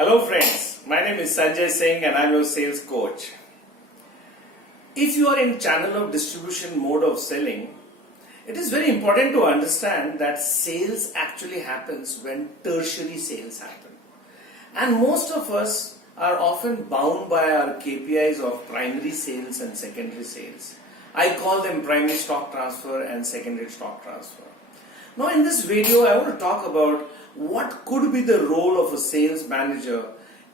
Hello friends, my name is Sanjay Singh and I'm your sales coach. If you are in channel of distribution mode of selling, it is very important to understand that sales actually happens when tertiary sales happen. And most of us are often bound by our KPIs of primary sales and secondary sales. I call them primary stock transfer and secondary stock transfer. Now in this video I want to talk about what could be the role of a sales manager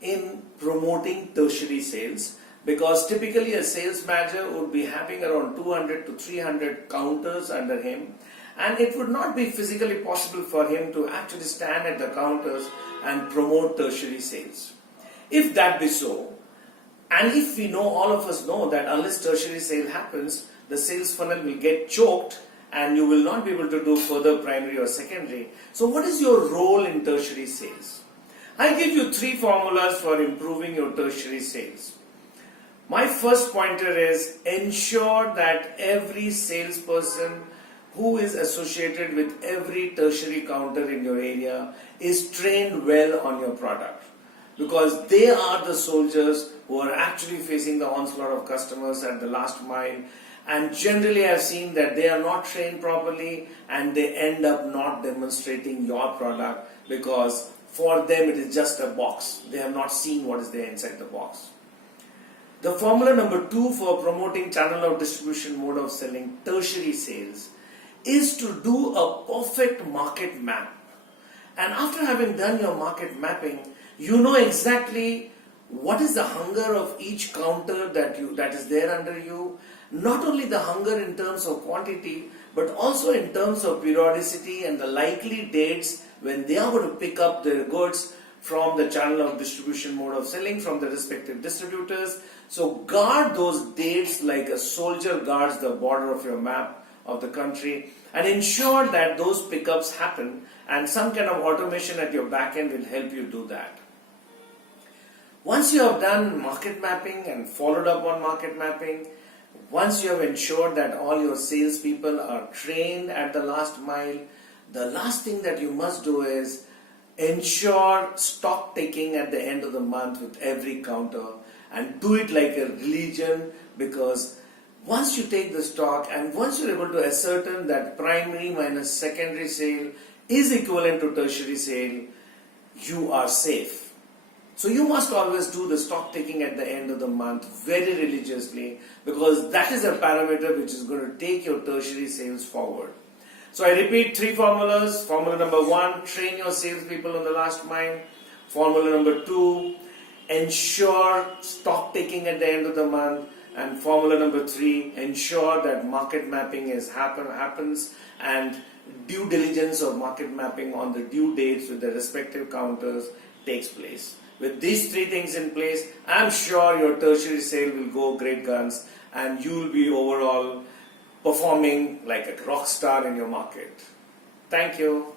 in promoting tertiary sales, because typically a sales manager would be having around 200 to 300 counters under him, and it would not be physically possible for him to actually stand at the counters and promote tertiary sales. If that be so, and if we know, all of us know that unless tertiary sale happens, the sales funnel will get choked and you will not be able to do further primary or secondary. So what is your role in tertiary sales? I give you 3 formulas for improving your tertiary sales. My first pointer is ensure that every salesperson who is associated with every tertiary counter in your area is trained well on your product, because they are the soldiers who are actually facing the onslaught of customers at the last mile. And generally I have seen that they are not trained properly and they end up not demonstrating your product, because for them it is just a box. They have not seen what is there inside the box. The formula number 2 for promoting channel of distribution mode of selling tertiary sales is to do a perfect market map. And after having done your market mapping, you know exactly what is the hunger of each counter that is there under you. Not only the hunger in terms of quantity, but also in terms of periodicity and the likely dates when they are going to pick up their goods from the channel of distribution mode of selling from the respective distributors. So guard those dates like a soldier guards the border of your map of the country, and ensure that those pickups happen, and some kind of automation at your back end will help you do that. Once you have done market mapping and followed up on market mapping, once you have ensured that all your salespeople are trained at the last mile, the last thing that you must do is ensure stock taking at the end of the month with every counter, and do it like a religion, because once you take the stock and once you're able to ascertain that primary minus secondary sale is equivalent to tertiary sale, you are safe. So you must always do the stock taking at the end of the month very religiously, because that is a parameter which is going to take your tertiary sales forward. So I repeat 3 formulas. Formula number 1, train your salespeople on the last mile. Formula number 2, ensure stock taking at the end of the month. And formula number 3, ensure that market mapping happens and due diligence of market mapping on the due dates with the respective counters takes place. With these 3 things in place, I am sure your tertiary sale will go great guns and you will be overall performing like a rock star in your market. Thank you.